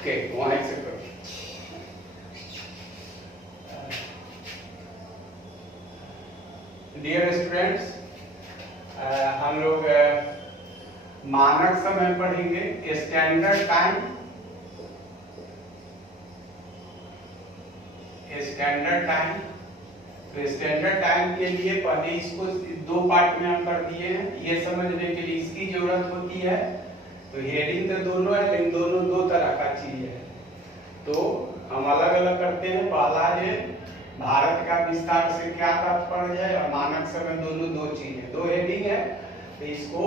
Okay, वहां से करो। डियर स्टूडेंट्स, हम लोग मानक समय पढ़ेंगे, स्टैंडर्ड टाइम। स्टैंडर्ड टाइम, तो स्टैंडर्ड टाइम के लिए पहले इसको दो पार्ट में हम कर दिए हैं। ये समझने के लिए इसकी जरूरत होती है। तो हेडिंग तो दोनों है, लेकिन दोनों दो तरह का चीज है, तो हम अलग अलग करते हैं। पहला ये भारत का विस्तार से क्या तात्पर्य है, और मानक समय, दोनों दो चीज है, दो हेडिंग है। तो इसको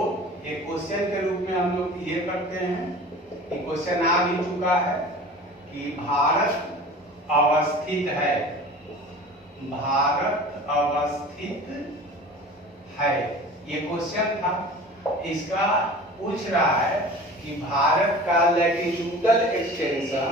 एक क्वेश्चन के रूप में हम लोग ये करते हैं कि क्वेश्चन आ भी चुका है कि भारत अवस्थित है, भारत अवस्थित है, ये क्वेश्चन था। इसका पूछ रहा है कि भारत का लैटिट्यूडल एक्सटेंशन,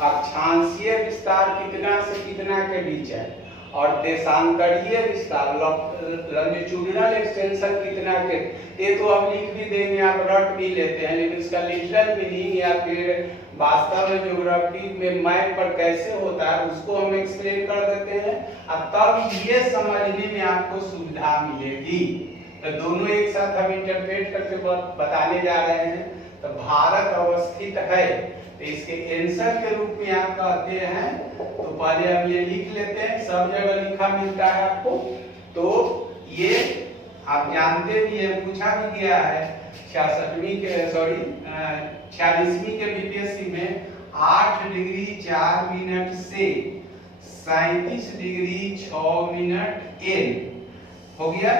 अक्षांशीय विस्तार कितना से कितना के बीच है, और देशांतरीय विस्तार लॉन्जिट्यूडिनल एक्सटेंशन कितना के। ये तो हम लिख भी देंगे, आप रट भी लेते हैं, लेकिन इसका लिटरल मीनिंग या फिर वास्तव में ज्योग्राफी में मैप पर कैसे होता है उसको हम एक्सप्लेन कर देते हैं, और तब ये समझने में आपको सुविधा मिलेगी। तो दोनों एक साथ हम इंटरप्रेट करके बताने जा रहे हैं। तो भारत अवस्थित है, तो इसके आंसर के रूप में आप कहते हैं, तो पहले हम ये लिख लेते हैं, सब जगह लिखा मिलता है आपको। तो ये आप जानते भी हैं, पूछा भी गया है 46वीं के बीपीएससी में 8 डिग्री 4 मिनट से 37 डिग्री 6 मिनट एन हो गया।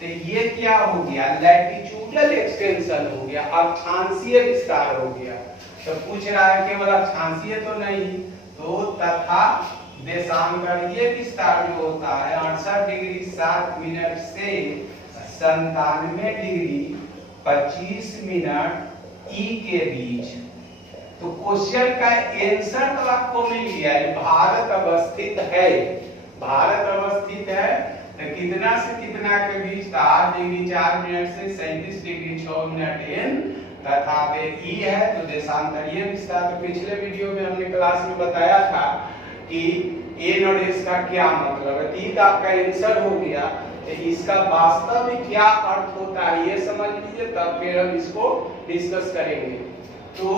तो ये क्या हो गया, लैटिट्यूडल एक्सटेंशन हो गया, अक्षांशीय विस्तार हो गया। तो पूछ रहा है केवल अक्षांशीय तो नहीं, तो तथा देशांतरीय विस्तार जो होता है 68 डिग्री 7 मिनट से 97 डिग्री 25 मिनट ई के बीच। तो क्वेश्चन का आंसर तो आपको मिल गया है, भारत अवस्थित है। भारत अवस्थित है तो कितना से कितना के बीच, 8 डिग्री 4 मिनट से 37 डिग्री 6 मिनट एन, तथा ई है तो देशांतरीय विस्तार। तो पिछले वीडियो में हमने क्लास में बताया था कि एन और एस का क्या मतलब है। तीन आपका आंसर हो गया, तो इसका वास्तव में क्या अर्थ होता है ये समझ लीजिए, तब फिर हम इसको डिस्कस करेंगे। तो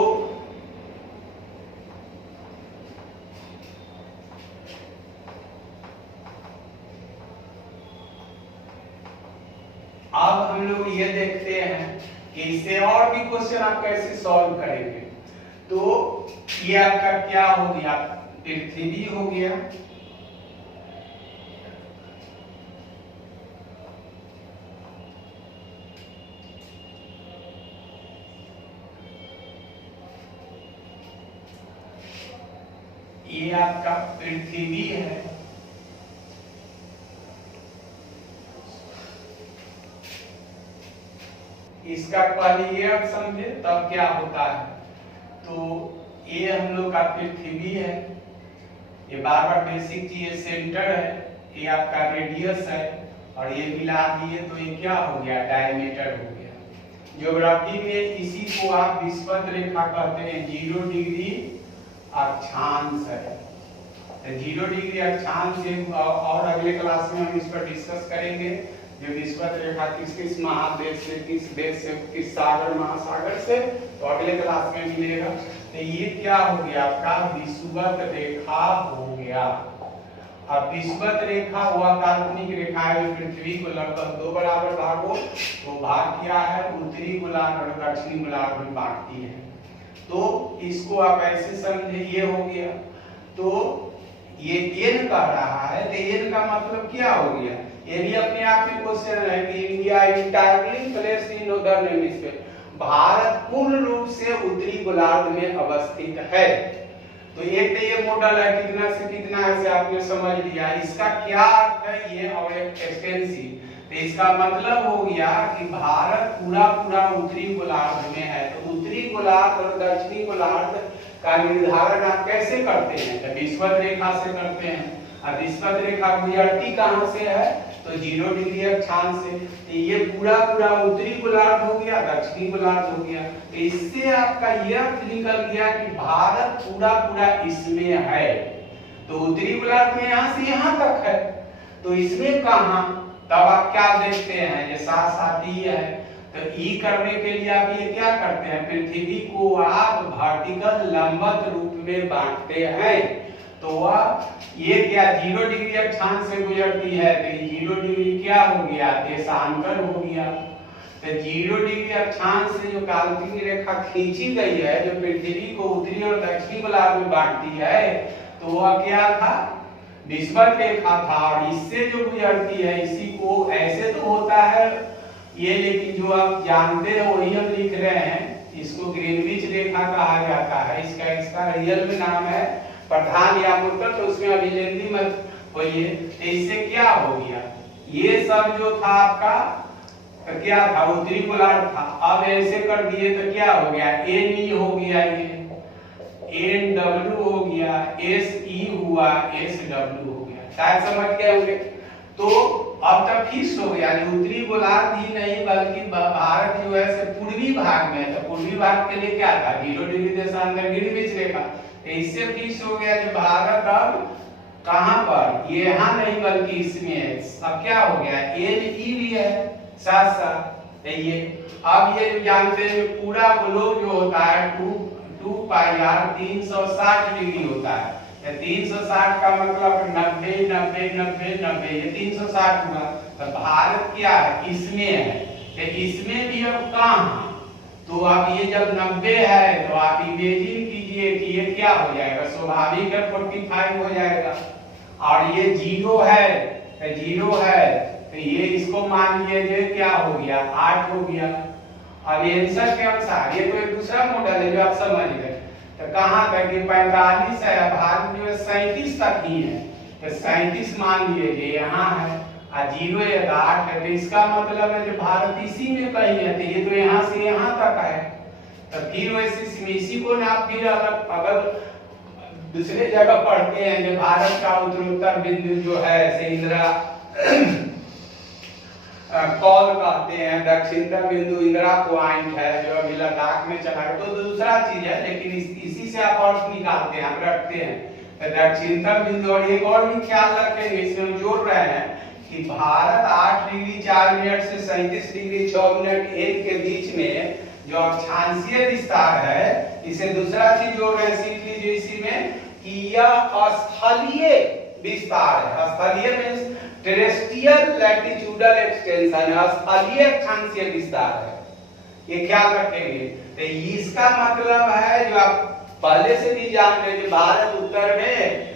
अब हम लोग ये देखते हैं कि इससे और भी क्वेश्चन आप कैसे सॉल्व करेंगे। तो ये आपका क्या हो गया, पृथ्वी हो गया, ये आपका पृथ्वी है, इसका पहले ये आप समझे तब क्या होता है। तो ये हम लोग का पृथ्वी है, ये बार बार बेसिक चीज, सेंटर है, ये आपका रेडियस है, और ये मिला दिए तो ये क्या हो गया, डायमीटर हो गया। ज्योग्राफी में इसी को आप विषुवत रेखा कहते हैं। 0 डिग्री अक्षांश है, तो 0 डिग्री अक्षांश से, और अगले क्लास में हम इस पर डिस्कस करेंगे जो विषुवत रेखा किस महादेश से, किस देश से, किस सागर महासागर से, तो अगले क्लास में मिलेगा। तो ये क्या हो गया आपका, विषुवत रेखा हो गया। अब विषुवत रेखा वह काल्पनिक रेखा है जो पृथ्वी को लगभग 2 बराबर भागों, तो भाग किया है, उत्तरी गोलार्ध और दक्षिणी गोलार्ध में बांटती है। तो इसको आप ऐसे समझे, ये हो गया। तो ये एन कह रहा है, तो एन का मतलब क्या हो गया, ये भी अपने आप में क्वेश्चन है कि India entirely placed in northern hemisphere, Bharat पूर्ण रूप से उत्तरी गोलार्ध में अवस्थित है। तो एक तो ये मॉडल है, कितना से कितना है से आपने समझ लिया। इसका क्या अर्थ है, ये और एक्सटेंसिव, तो इसका मतलब हो गया कि भारत पूरा उत्तरी गोलार्ध में है। तो उत्तरी गोलार्ध और दक्षिणी गोलार्ध का निर्धारण आप कैसे करते हैं, तो विषुवत रेखा से करते हैं। अब विषुवत रेखा गुजरती कहां से है, तो 0 डिग्री अक्षांश से ये पूरा पूरा उत्तरी गोलार्ध हो गया, दक्षिणी गोलार्ध हो गया। तो इससे आपका यह अर्थ निकल गया कि भारत पूरा पूरा इसमें है। तो उत्तरी गोलार्ध में यहाँ से यहाँ तक है, तो इसमें कहाँ, तब आप क्या देखते हैं, ये साथ साथ ही है। तो ई करने के लिए आप ये क्या करते हैं, पृथ्वी को आप वर्टिकल लंबवत रूप में बांटते हैं। तो वह ये क्या 0 डिग्री अक्षांश से गुजरती है, तो 0 डिग्री क्या हो गया, देशांतर हो गया। तो 0 डिग्री अक्षांश से जो काल्पनिक रेखा खींची गई है, जो पृथ्वी को उत्तरी और दक्षिणी गोलार्ध में बांटती है, तो वह क्या था, विषुवत रेखा था। और इससे जो गुजरती है, इसी को ऐसे तो होता है ये, लेकिन जो आप जानते हैं वही हम लिख रहे हैं। इसको ग्रीनविच रेखा कहा जाता है। इसका रियल में नाम है प्रधान यामोत्तर, तो उसमें अभी लेंदी मत होइए। इससे क्या हो गया, ये सब जो था आपका तो क्या था, उत्तरी गोलार्ध था। अब ऐसे कर दिए तो क्या हो गया, एन हो गया, ये एन डब्ल्यू हो गया, एस ई हुआ, एस डब्ल्यू हो गया। शायद समझ गए होंगे। तो अब तक फिक्स हो गया, उत्तरी गोलार्ध ही नहीं बल्कि भारत जो है से पूर्वी भाग में, तो पूर्वी भाग के लिए क्या था, 0 डिग्री देशांतर ग्रीनविच रेखा। इससे फिक्स हो गया जो भारत अब कहां पर, ये यहाँ नहीं बल्कि इसमें है। अब क्या हो गया, एन ई भी है साथ साथ। ये अब ये जानते हैं पूरा ग्लोब जो होता है 2 पाई आर 360 डिग्री होता है। 360 का मतलब 90 90 90 90, ये 360 हुआ। तो भारत क्या है, इसमें है। तो इसमें भी अब कहाँ, तो अब ये जब 90 है तो आप इमेजिन कीजिए कि ये क्या हो जाएगा, स्वाभाविक है 45 हो जाएगा। और ये 0 है, तो 0 है, तो ये इसको मान लीजिए क्या हो गया, 8 हो गया। अब आंसर के अनुसार ये तो एक दूसरा मॉडल है जो आप समझ गए। तो कहाँ तक, ये 45 है, भारत जो है 37 तक ही है। तो 37 मान लीजिए यहाँ है, और 0 है 8 है। तो इसका मतलब है जो भारत इसी में कहीं है, तो ये तो यहाँ से यहाँ तक है। तो फिर वैसे इसी को ना आप फिर अलग अगर दूसरे जगह पढ़ते हैं, जो भारत का उत्तरोत्तर बिंदु जो है से इंदिरा कॉल कहते हैं, दक्षिणतम बिंदु इंदिरा पॉइंट है जो अभी लद्दाख में चला है। तो दूसरा चीज है, लेकिन इसी से आप अर्थ निकालते हैं, आप रखते हैं। तो दक्षिणतम बिंदु, और एक और भी ख्याल रखेंगे, इसमें हम जोड़ रहे हैं कि भारत 8 डिग्री 4 मिनट से 37 डिग्री 6 मिनट एन के बीच में जो अक्षांशीय विस्तार है, इसे दूसरा चीज जोड़ रहे हैं, सीख लीजिए इसी में कि यह स्थलीय विस्तार है। स्थलीय मींस टेरेस्ट्रियल लैटिट्यूडल एक्सटेंशन, स्थलीय अक्षांशीय विस्तार है, ये ख्याल रखेंगे। तो इसका मतलब है जो आप पहले से भी जान रहे हैं, भारत उत्तर में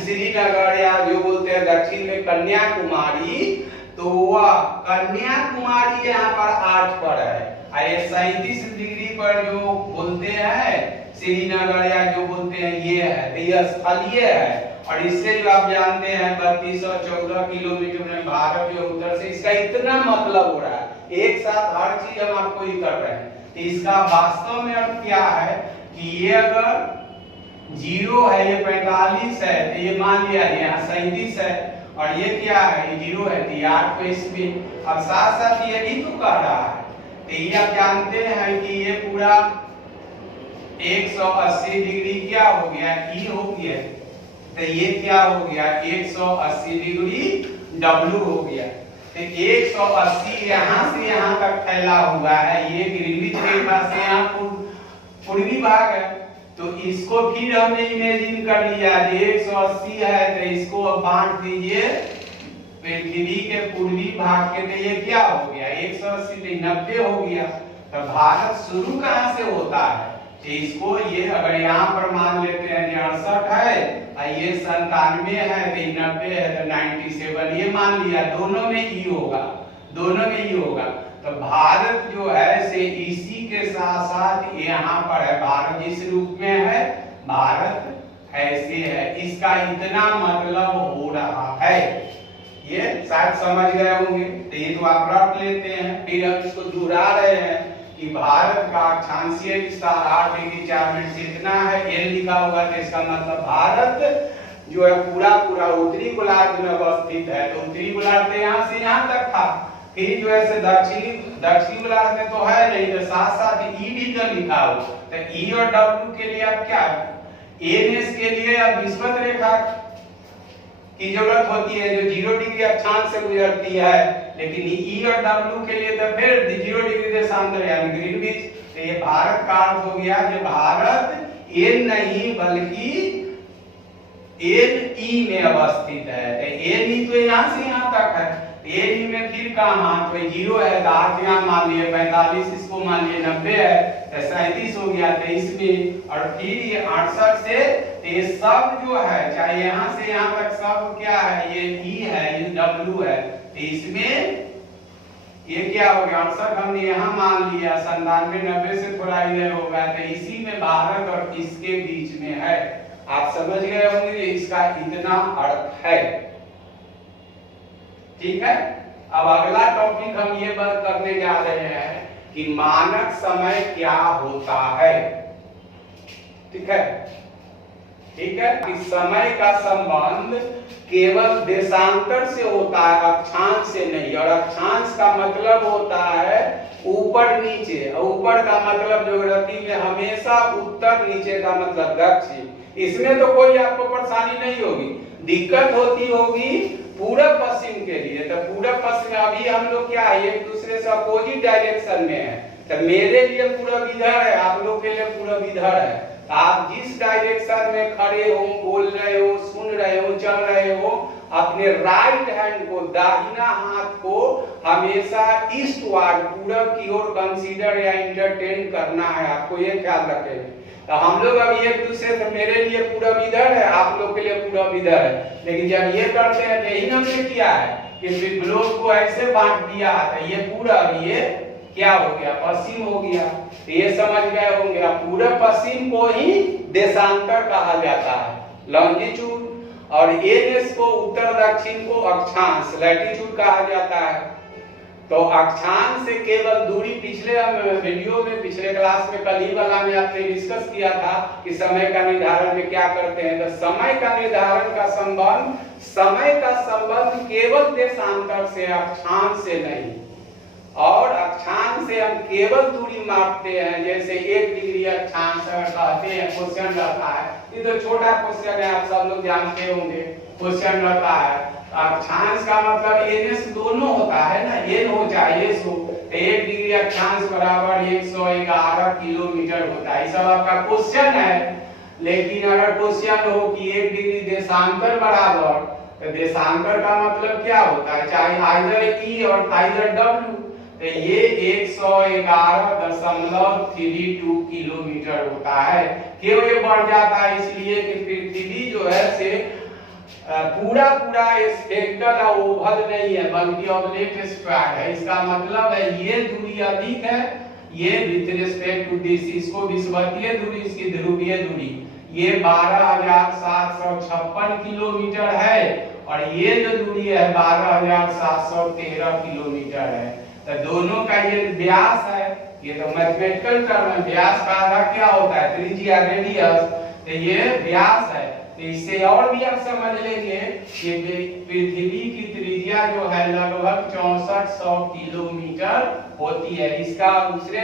श्रीनगर या जो बोलते हैं दक्षिण में कन्याकुमारी, तो वह कन्याकुमारी यहाँ पर 8 पर है। ये 37 डिग्री पर जो बोलते हैं श्रीनगर या जो बोलते हैं ये है, तो यह स्थलीय है। और इससे जो आप जानते हैं 3214 किलोमीटर में भारत जो उत्तर से, इसका इतना मतलब हो रहा है, एक साथ हर चीज हम आपको ही कर रहे हैं। तो इसका वास्तव में अर्थ क्या है कि ये अगर 0 है, ये 45 है, तो ये मान लिया यहाँ 37 है, और ये क्या है, ये 0 है, तो 8 पे इसमें। अब साथ साथ ये भी तो कह रहा है, तो ये आप जानते हैं कि ये पूरा 180 डिग्री क्या हो गया, ई हो गया। तो ये क्या हो गया, 180 डिग्री डब्ल्यू हो गया। तो 180 यहाँ से यहाँ तक फैला हुआ है, ये ग्रीनविच रेखा से यहाँ पूर्वी भाग है। तो इसको फिर हमने इमेजिन कर लिया, 180 है, तो इसको अब बांट दीजिए पृथ्वी के पूर्वी भाग के। तो ये क्या हो गया, 180 से 90 हो गया। तो भारत शुरू कहाँ से होता है, तो इसको ये अगर यहाँ पर मान लेते हैं 68 है, ये 97 है, तो 90 है, तो 97 ये मान लिया, दोनों में ही होगा, दोनों में ही होगा। तो भारत जो है से इसी के साथ साथ यहाँ पर है, भारत जिस रूप में है, भारत ऐसे है, इसका इतना मतलब हो रहा है। ये शायद समझ गए होंगे। तो ये तो आप रख लेते हैं, फिर हम इसको दोहरा रहे हैं कि भारत का अक्षांशीय विस्तार 8 डिग्री 4 मिनट से इतना है, एल लिखा हुआ है, तो इसका मतलब भारत जो है पूरा पूरा उत्तरी गोलार्ध में अवस्थित है। तो उत्तरी गोलार्ध यहाँ से यहाँ तक था, फिर जो है दक्षिणी गोलार्ध में तो है नहीं, तो साथ साथ ई भी तो लिखा हो। तो ई और डब्ल्यू के लिए अब क्या, एनएस के लिए अब विषुवत रेखा की जरूरत होती है जो 0 डिग्री अक्षांश से गुजरती है, लेकिन ई और डब्ल्यू के लिए तो फिर 0 डिग्री देशांतर यानी ग्रीनविच। तो ये भारत का अर्थ हो गया कि भारत एन नहीं बल्कि एन ई में अवस्थित है। एन ई तो यहाँ से यहाँ तक है, एन ई में फिर कहाँ, तो 0 है, तो यहाँ मान लिए 45, इसको मान लिए 90 है, तो 37 हो गया 23 में, और फिर ये 68 से, ये सब जो है चाहे यहाँ से यहाँ तक सब क्या है, ये ई है, ये डब्ल्यू है, तो इसमें ये क्या हो गया 68 हमने यहाँ मान लिया, 97 90 से थोड़ा इधर होगा, तो इसी में भारत और इसके बीच में है। आप समझ गए होंगे इसका इतना अर्थ है। ठीक है, अब अगला टॉपिक हम ये बात करने जा रहे हैं कि मानक समय क्या होता है। ठीक है, ठीक है, कि समय का संबंध केवल देशांतर से होता है, अक्षांश से नहीं। और अक्षांश का मतलब होता है ऊपर नीचे, और ऊपर का मतलब ज्योग्राफी में हमेशा उत्तर, नीचे का मतलब दक्षिण। इसमें तो कोई आपको परेशानी नहीं होगी, दिक्कत होती होगी पूरब पश्चिम के लिए। तो पूरब पश्चिम अभी हम लोग क्या है, एक दूसरे से अपोजिट डायरेक्शन में है। तो मेरे लिए पूरब इधर है, आप लोग के लिए पूरब इधर है। आप जिस डायरेक्शन में खड़े हो, बोल रहे हो, सुन रहे हो, चल रहे हो, अपने राइट हैंड को, दाहिना हाथ को हमेशा ईस्टवार्ड, पूरब की ओर कंसीडर या एंटरटेन करना है। आपको ये ख्याल रखें। तो हम लोग अभी एक दूसरे से, मेरे लिए पूरब इधर है, आप लोग के लिए पूरब इधर है, लेकिन जब ये करते हैं, यही हमने किया है कि ग्लोब को ऐसे बांट दिया, तो ये पूरब, ये क्या हो गया, पश्चिम हो गया। तो ये समझ गए होंगे, पूरब पश्चिम को ही देशांतर कहा जाता है, लॉन्जिट्यूड, और एनएस को, उत्तर दक्षिण को अक्षांश, लैटिट्यूड कहा जाता है। तो अक्षांश से केवल दूरी, पिछले हम वीडियो में, पिछले क्लास में, कल ही वाला में आपने डिस्कस किया था कि समय का निर्धारण में क्या करते हैं। तो समय का निर्धारण का संबंध, समय का संबंध केवल देशांतर से, अक्षांश से नहीं। और अक्षांश से हम केवल दूरी मापते हैं, जैसे 1 डिग्री अक्षांश अगर कहते हैं, क्वेश्चन रहता है, ये तो छोटा क्वेश्चन है, आप सब लोग जानते होंगे, क्वेश्चन रहता है अक्षांश का मतलब एनएस दोनों होता है ना, एन हो चाहे एस हो, 1 डिग्री अक्षांश बराबर 111 किलोमीटर होता है। ये सब आपका क्वेश्चन है। लेकिन अगर क्वेश्चन हो कि 1 डिग्री देशांतर बराबर, तो देशांतर का मतलब क्या होता है, चाहे आइदर ई और आइदर डब्ल्यू, तो ये 111.32 किलोमीटर होता है। क्यों ये बढ़ जाता है, इसलिए कि पृथ्वी जो है से पूरा पूरा स्फेरिकल और ओवल नहीं है, बल्कि ऑब्लिक स्क्वायर है। इसका मतलब है ये दूरी अधिक है, ये विद रिस्पेक्ट टू दिस, इसको विषुवतीय दूरी, इसकी ध्रुवीय दूरी, ये 12,756 किलोमीटर है, और ये जो दूरी है 12,713 किलोमीटर है। तो दोनों का ये व्यास है, ये तो मैथमेटिकल टर्म है। व्यास का आधा क्या होता है, त्रिज्या, रेडियस, तो ये व्यास है। तो इससे और भी आप समझ लेंगे कि पृथ्वी की त्रिज्या जो है लगभग 6400 किलोमीटर होती है। इसका दूसरे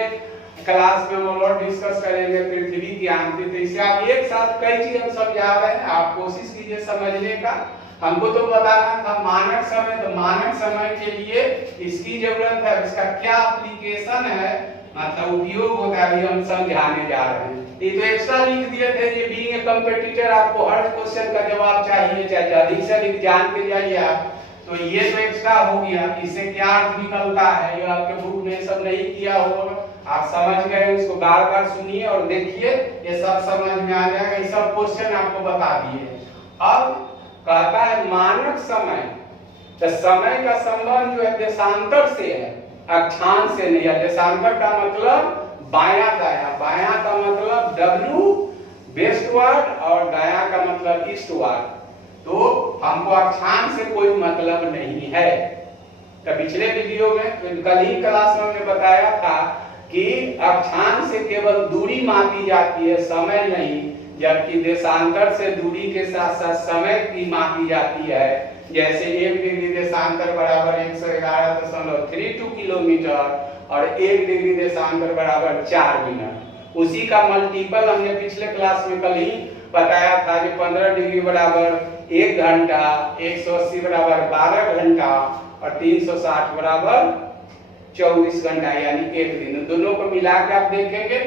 क्लास में हम और डिस्कस करेंगे, पृथ्वी की आंतरिक। तो इससे आप एक साथ कई चीज हम समझा रहे हैं, आप कोशिश कीजिए समझने का। हमको तो बताना था मानक समय, तो मानक समय के लिए इसकी जरूरत है, इसका क्या एप्लीकेशन है, मतलब उपयोग होता है, हम समझाने जा रहे हैं। ये तो एक्स्ट्रा लिख दिए थे, ये बीइंग ए कंपटीटर आपको हर क्वेश्चन का जवाब चाहिए, चाहे अधिक से अधिक जान के जाइए आप, तो ये तो एक्स्ट्रा हो गया। इससे क्या अर्थ निकलता है, ये आपके बुक में सब नहीं किया होगा, आप समझ गए, इसको बार बार सुनिए और देखिए, ये सब समझ में आ जाएगा। ये सब क्वेश्चन आपको बता दिए। अब कहता है मानक समय, तो समय का संबंध जो है देशांतर से है, अक्षांश से नहीं है। देशांतर का मतलब बायां दायां, बायां का मतलब W वेस्टवर्ड और दायां का मतलब ईस्टवर्ड। तो हमको अक्षांश से कोई मतलब नहीं है। तो पिछले वीडियो में, कल ही क्लास में हमने बताया था कि अक्षांश से केवल दूरी मापी जाती है, समय नहीं। जबकि देशांतर से दूरी के साथ साथ समय की मापी जाती है। जैसे 1 डिग्री देशांतर बराबर 111.32 किलोमीटर और 1 डिग्री देशांतर बराबर 4 मिनट। उसी का मल्टीपल हमने पिछले क्लास में कल ही बताया था कि 15 डिग्री बराबर 1 घंटा, 180 बराबर 12 घंटा और 360 बराबर 24 घंटा यानी 1 दिन। दोनों को मिला के आप देखेंगे,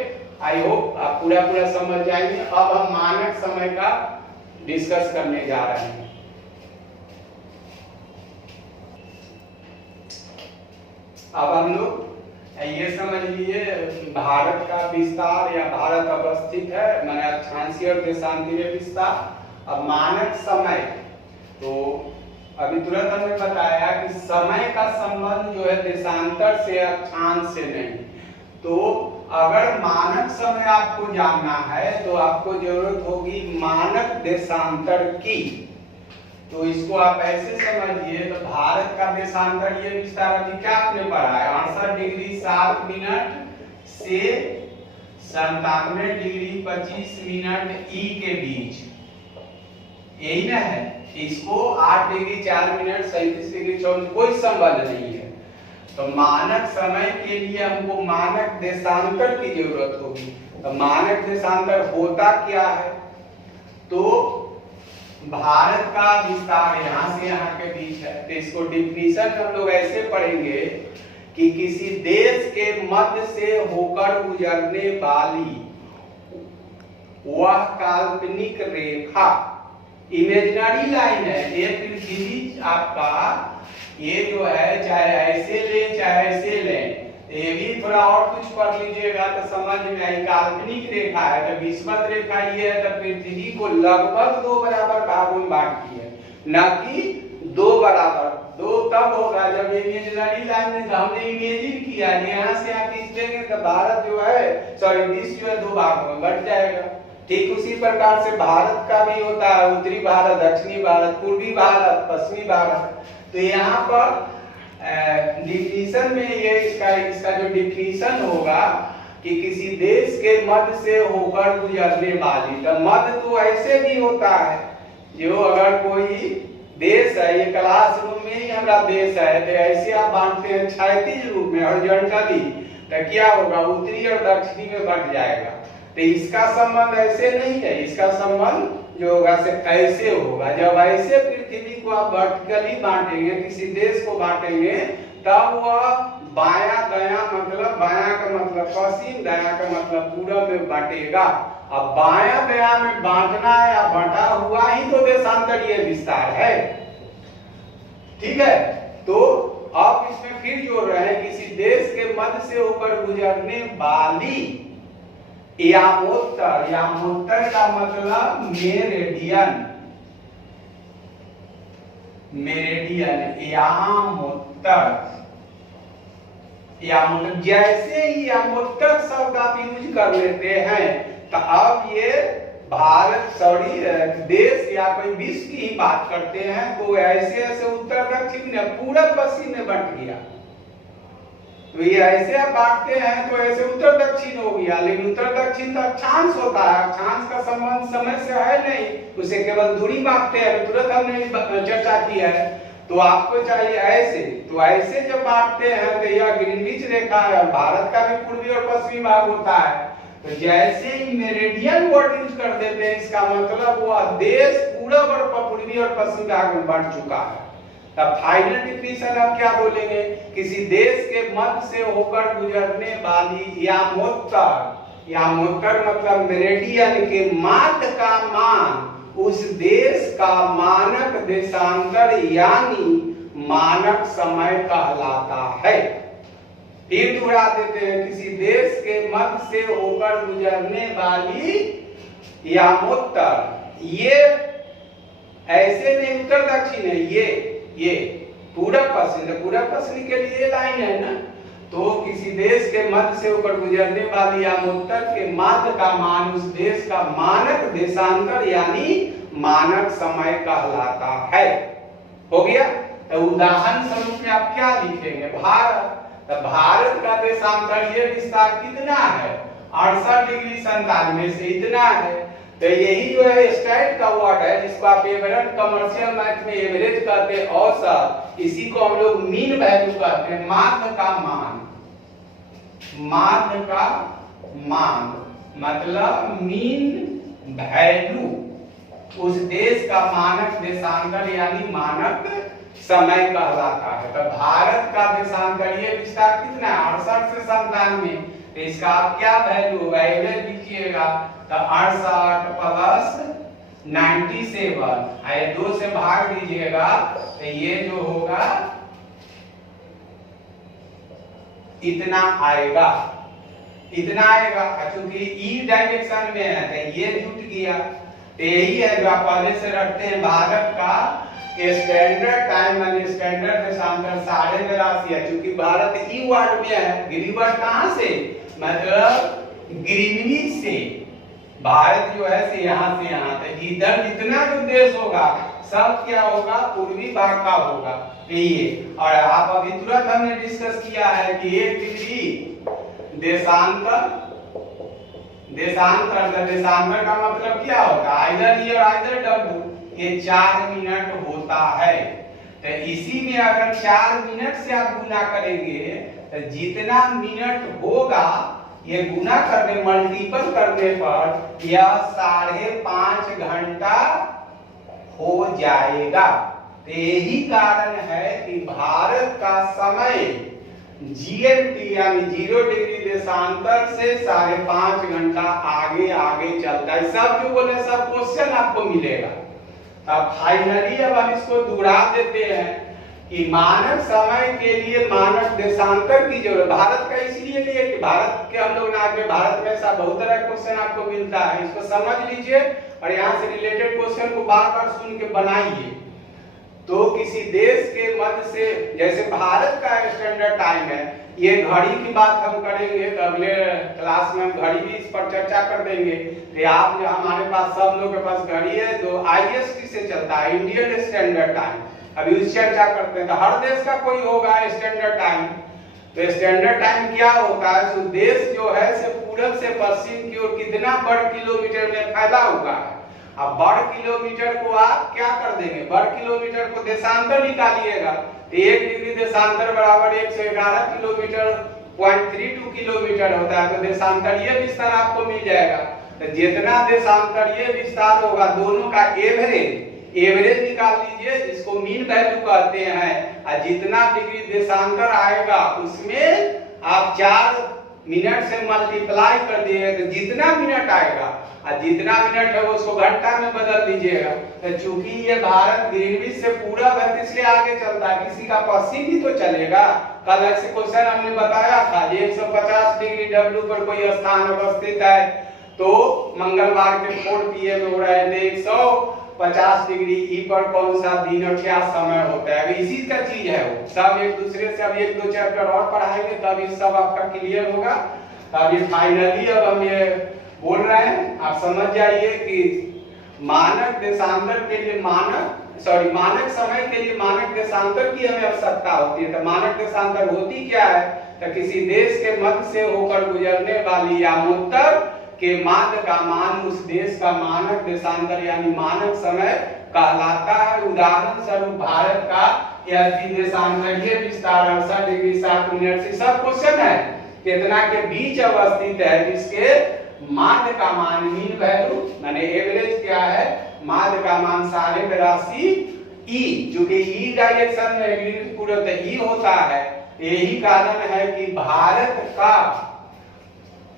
आई होप आप पूरा समझ जाएंगे। अब हम मानक समय का डिस्कस करने जा रहे हैं। अब हम लोग ये समझ लिए भारत का विस्तार या भारत अवस्थित है माने अक्षांशीय और देशांतरीय विस्तार। अब मानक समय, तो अभी तुरंत हमने बताया कि समय का संबंध जो है देशांतर से अक्षांश से नहीं। तो अगर मानक समय आपको जानना है तो आपको जरूरत होगी मानक देशांतर की। तो इसको आप ऐसे समझिए, तो भारत का देशांतर ये विस्तार अभी क्या आपने पढ़ा है 68 डिग्री 7 मिनट से 97 डिग्री 25 मिनट ई के बीच, यही ना है। इसको 8 डिग्री 4 मिनट 37 डिग्री 24 कोई संबंध नहीं है। तो मानक समय के लिए हमको मानक देशांतर की जरूरत होगी। तो मानक देशांतर होता क्या है, तो भारत का विस्तार यहाँ से यहाँ के बीच है। तो इसको डिफिनीशन हम लोग ऐसे पढ़ेंगे कि किसी देश के मध्य से होकर गुजरने वाली वह काल्पनिक रेखा, इमेजिनरी लाइन है। ये पृथ्वी आपका ये जो है चाहे ऐसे ले चाहे ऐसे ले, ये भी थोड़ा और कुछ पढ़ लीजिएगा तो समझ में आई। काल्पनिक रेखा है तो विषमत रेखा ये है तो पृथ्वी को लगभग 2 बराबर भागों में बांटती है, न कि 2 बराबर। 2 तब होगा जब इमेजिनरी लाइन में हमने इमेजिन किया यहाँ से यहाँ खींचेंगे तो भारत जो है विश्व जो है 2 भागों में बट जाएगा। ठीक उसी प्रकार से भारत का भी होता है उत्तरी भारत, दक्षिणी भारत, पूर्वी भारत, पश्चिमी भारत। तो यहाँ पर डिफिनीशन में ये इसका जो डिफिनीशन होगा कि किसी देश के मध्य से होकर गुजरने वाली। तो मध्य तो ऐसे भी होता है, जो अगर कोई देश है, ये क्लासरूम में ही हमारा देश है, तो ऐसे आप बांटते हैं क्षैतिज रूप में हॉरिजॉन्टली, तो क्या होगा उत्तरी और दक्षिणी में बट जाएगा। तो इसका संबंध ऐसे नहीं है, इसका संबंध जो होगा से ऐसे होगा। जब ऐसे पृथ्वी को आप वर्टिकली बांटेंगे, किसी देश को बांटेंगे, तब वह बाया दया मतलब बाया का मतलब पश्चिम, दया का मतलब पूरब में बांटेगा। अब बाया दया में बांटना या बटा हुआ ही तो देशांतरीय विस्तार है। ठीक है, तो अब इसमें फिर जोड़ रहे हैं किसी देश के मध्य से होकर गुजरने वाली यामोत्तर। यामोत्तर का मतलब मेरेडियन, मेरेडियन यामोत्तर। यामोत्तर जैसे ही यामोत्तर शब्द आप यूज कर लेते हैं तो अब ये भारत देश या कोई विश्व की ही बात करते हैं, तो ऐसे ऐसे उत्तर दक्षिण पूरब पश्चिम में बंट गया। तो ये ऐसे आप बांटते हैं तो ऐसे उत्तर दक्षिण हो गया, लेकिन उत्तर दक्षिण तो अक्षांश होता है, अक्षांश का संबंध समय से है नहीं, उसे केवल दूरी मापते हैं। तुरंत हमने चर्चा की है। तो आपको चाहिए ऐसे, तो ऐसे जब बांटते हैं तो यह ग्रीनविच रेखा है, भारत का भी पूर्वी और पश्चिमी भाग होता है। तो जैसे ही मेरिडियन वर्ड यूज कर देते हैं, इसका मतलब वह देश पूरब और पूर्वी और पश्चिमी भाग में बांट चुका है। तब फाइनल डिफिनीशन आप क्या बोलेंगे, किसी देश के मध्य से होकर गुजरने वाली यामोत्तर। यामोत्तर मतलब मेरिडियन के माध्य का मान उस देश का मानक देशांतर यानी मानक समय कहलाता है। फिर दोहरा देते हैं, किसी देश के मध्य से होकर गुजरने वाली यामोत्तर। ये ऐसे नहीं उत्तर दक्षिण है, ये पूरब पश्चिम, पूरब पश्चिम के लिए लाइन है ना। तो किसी देश के मध्य से होकर गुजरने वाली यामोत्तर के माध्य का मान उस देश का मानक देशांतर यानी मानक समय कहलाता है। हो गया। तो उदाहरण स्वरूप में आप क्या लिखेंगे, भारत। तो भारत का देशांतरीय विस्तार कितना है, 68 डिग्री 97 से इतना है। तो यही जो है स्टैट का वर्ड है, जिसको आप एवरेज कमर्शियल मैथ में एवरेज कहते हैं, औसत। इसी को हम लोग मीन वैल्यू कहते हैं, माध्य का मान। माध्य का मान मतलब मीन वैल्यू, उस देश का मानक देशांतर यानी मानक समय कहलाता है। तो भारत का देशांतरीय विस्तार कितना है? 68 से 97। तो इसका आप क्या वैल्यू होगा, एवरेज लिखिएगा। तो 68 प्लस 97 है, 2 से भाग दीजिएगा तो ये जो होगा इतना आएगा, इतना आएगा। क्योंकि ई डायरेक्शन में है तो ये जुट गया। तो यही है जो आप पहले से रखते हैं, भारत का स्टैंडर्ड टाइम यानी स्टैंडर्ड देशांतर 82.5 है। क्योंकि भारत ई वर्ड में है, ग्रीनविच कहां से, मतलब ग्रीनविच से। भारत जो है से यहाँ से यहाँ तक, इधर जितना जो देश होगा सब क्या होगा, पूर्वी भाग का होगा ये। और आप अभी तुरंत हमने डिस्कस किया है कि 1 डिग्री देशांतर, देशांतर का मतलब क्या होता है, आइदर ई और आइदर डब्ल्यू, ये 4 मिनट होता है। तो इसी में अगर 4 मिनट से आप गुना करेंगे तो जितना मिनट होगा ये गुना करने, मल्टीपल करने पर यह 5.5 घंटा हो जाएगा। तो यही कारण है कि भारत का समय GMT यानी 0 डिग्री देशांतर से 5.5 घंटा आगे आगे चलता है। सब जो बोले सब क्वेश्चन आपको मिलेगा। अब फाइनली अब हम इसको दोहरा देते हैं कि मानक समय के लिए मानक देशांतर की जरूरत भारत का इसलिए लिए कि भारत के हम लोग ना आगे, भारत में ऐसा बहुत तरह का क्वेश्चन आपको मिलता है, इसको समझ लीजिए और यहाँ से रिलेटेड क्वेश्चन को बार बार सुन के बनाइए। तो किसी देश के मध्य से, जैसे भारत का स्टैंडर्ड टाइम है, ये घड़ी की बात हम करेंगे तो अगले क्लास में हम घड़ी भी इस पर चर्चा कर देंगे। तो आप जो हमारे पास सब लोग के पास घड़ी है जो IST से चलता है, इंडियन स्टैंडर्ड टाइम, अभी उस चर्चा करते हैं। तो हर देश का कोई होगा स्टैंडर्ड टाइम। तो स्टैंडर्ड टाइम क्या होता है, तो देश जो है से पूरब से पश्चिम की ओर कितना वर्ग किलोमीटर में फैला हुआ है। अब वर्ग किलोमीटर को आप क्या कर देंगे, वर्ग किलोमीटर को देशांतर निकालिएगा तो 1 डिग्री देशांतर बराबर 111 किलोमीटर 0.32 किलोमीटर होता है। तो देशांतरीय विस्तार आपको मिल जाएगा। तो जितना देशांतरीय विस्तार होगा दोनों का एवरेज निकाल लीजिए, जिसको मीन वैल्यू कहते हैं। और जितना डिग्री देशांतर आएगा उसमें आप 4 मिनट से मल्टीप्लाई कर दिए तो जितना मिनट आएगा, और जितना मिनट है उसको घंटा में बदल दीजिएगा। तो चूंकि ये भारत ग्रीनविच से पूरा है इसलिए आगे चलता है, किसी का पश्चिम भी तो चलेगा। कल ऐसे क्वेश्चन हमने बताया था, 150 डिग्री डब्ल्यू पर कोई स्थान अवस्थित है तो मंगलवार के 4 PM हो रहे थे, 150 डिग्री ई पर कौन सा दिन और क्या समय होता है। इसी का चीज है वो, सब एक दूसरे से अब 1-2 चैप्टर और पढ़ाएंगे तब ये सब आपका क्लियर होगा। तब ये फाइनली अब हम ये बोल रहे हैं, आप समझ जाइए कि मानक देशांतर के लिए मानक समय के लिए मानक देशांतर की हमें आवश्यकता होती है। तो मानक देशांतर होती क्या है, तो किसी देश के मध्य से होकर गुजरने वाली यामोत्तर के माध्य का मान उस देश का मानक देशांतर यानी मानक समय कहलाता है। उदाहरण स्वरूप भारत का यह देशांतरीय विस्तार 68 डिग्री 7 मिनट से सब क्वेश्चन है कितना के बीच अवस्थित है, जिसके माध्य का मान मीन वैल्यू माने एवरेज क्या है, माध्य का मान 82.5 ई, जो कि ई डायरेक्शन में पूरा ई होता है। यही कारण है कि भारत का,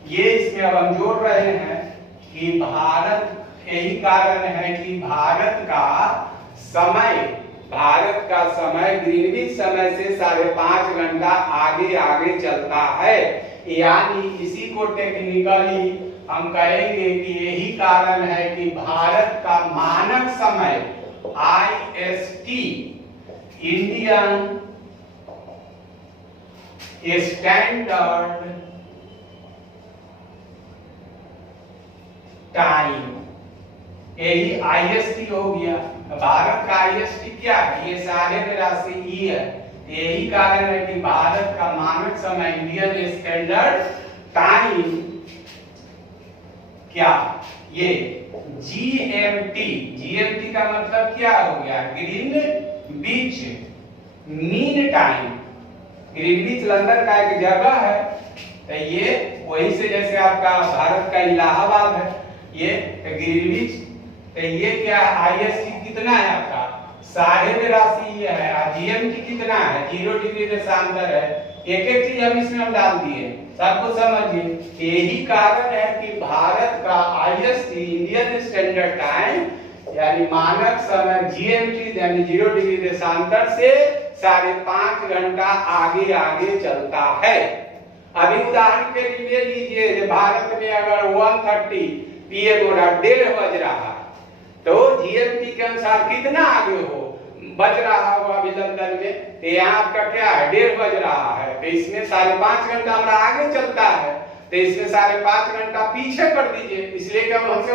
ये इसमें अब हम जोड़ रहे हैं कि भारत, यही कारण है कि भारत का समय ग्रीनविच समय से 5.5 घंटा आगे आगे चलता है। यानी इसी को टेक्निकली हम कहेंगे कि यही कारण है कि भारत का मानक समय IST इंडियन स्टैंडर्ड टाइम, यही IST हो गया। भारत का IST क्या है, ये 82.5 ई है। यही कारण है कि भारत का मानक समय इंडियन स्टैंडर्ड टाइम क्या ये जीएमटी का मतलब क्या हो गया? Greenwich mean time. Greenwich London का एक जगह है, तो ये वही से जैसे आपका भारत का इलाहाबाद है, ये ग्रीनविच, तो ये क्या है? आईएसटी कितना है आपका? 82.5 ये है। जीएमटी कितना है? 0 डिग्री देशांतर है। एक एक चीज हम इसमें डाल दिए, सबको समझिए। यही कारण है कि भारत का आईएसटी इंडियन स्टैंडर्ड टाइम यानी मानक समय जीएमटी यानी 0 डिग्री देशांतर से 5.5 घंटा आगे आगे चलता है। अभी उदाहरण के लिए लीजिए, भारत में अगर 1:30 PM हो रहा, 1:30 बज रहा, तो जीएमटी के अनुसार कितना आगे हो बज रहा होगा अभी लंदन में? यहाँ आपका क्या है? 1:30 बज रहा है, तो इसमें 5.5 घंटा हमारा आगे चलता है, तो इसमें 5.5 घंटा पीछे कर दीजिए। इसलिए कि हमसे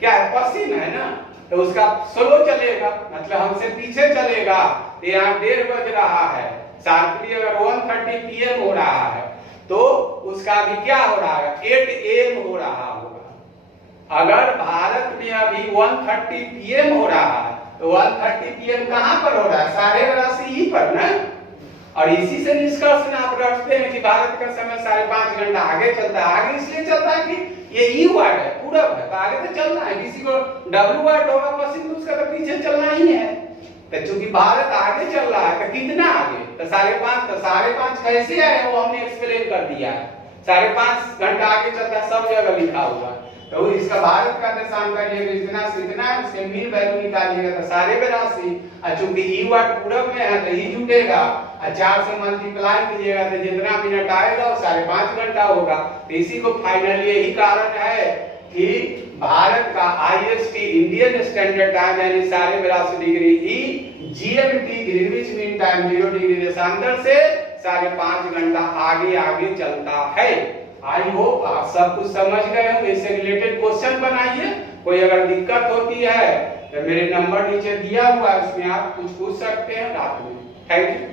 क्या है? पश्चिम है ना, तो उसका स्लो चलेगा, मतलब हमसे पीछे चलेगा। तो यहाँ 1:30 बज रहा है, शार्पली अगर 1:30 PM हो रहा है, तो उसका अभी क्या हो रहा है? 8 AM हो रहा होगा। अगर भारत में अभी 1:30 PM हो रहा है, तो 1:30 PM कहाँ पर हो रहा है? 82.5 पर ना। और इसी से निष्कर्ष में आप रखते हैं कि भारत का समय 5.5 घंटा आगे चलता है। आगे इसलिए चलता है कि ये ई वर्ड है, पूरब है, तो आगे तो चलना है। किसी को डब्ल्यू वर्ड होगा पश्चिम, तो उसका तो पीछे चलना ही है। तो चूंकि भारत आगे चल रहा है, तो कितना आगे? तो 5.5। तो 5.5 कैसे आए वो हमने एक्सप्लेन कर दिया है। 5.5 घंटा आगे चलता है, सब जगह लिखा हुआ। तो इसका भारत का देशांतर ये इतना से इतना है, उसके मीन वैल्यू निकालिएगा तो 82.5। और चूंकि ई वर्ड पूरब में है तो ई जुटेगा, और 4 से मल्टीप्लाई कीजिएगा तो जितना मिनट आएगा वो 5.5 घंटा होगा। तो इसी को फाइनली यही कारण है कि भारत का आईएसटी इंडियन स्टैंडर्ड टाइम यानी 82.5 degree E, GMT Greenwich mean time 0 degree देशांतर से 5.5 घंटा आगे आगे चलता है। आई होप आप सब कुछ समझ गए हो। इससे रिलेटेड क्वेश्चन बनाइए। कोई अगर दिक्कत होती है तो मेरे नंबर नीचे दिया हुआ है, उसमें आप कुछ पूछ सकते हैं रात में। Thank you.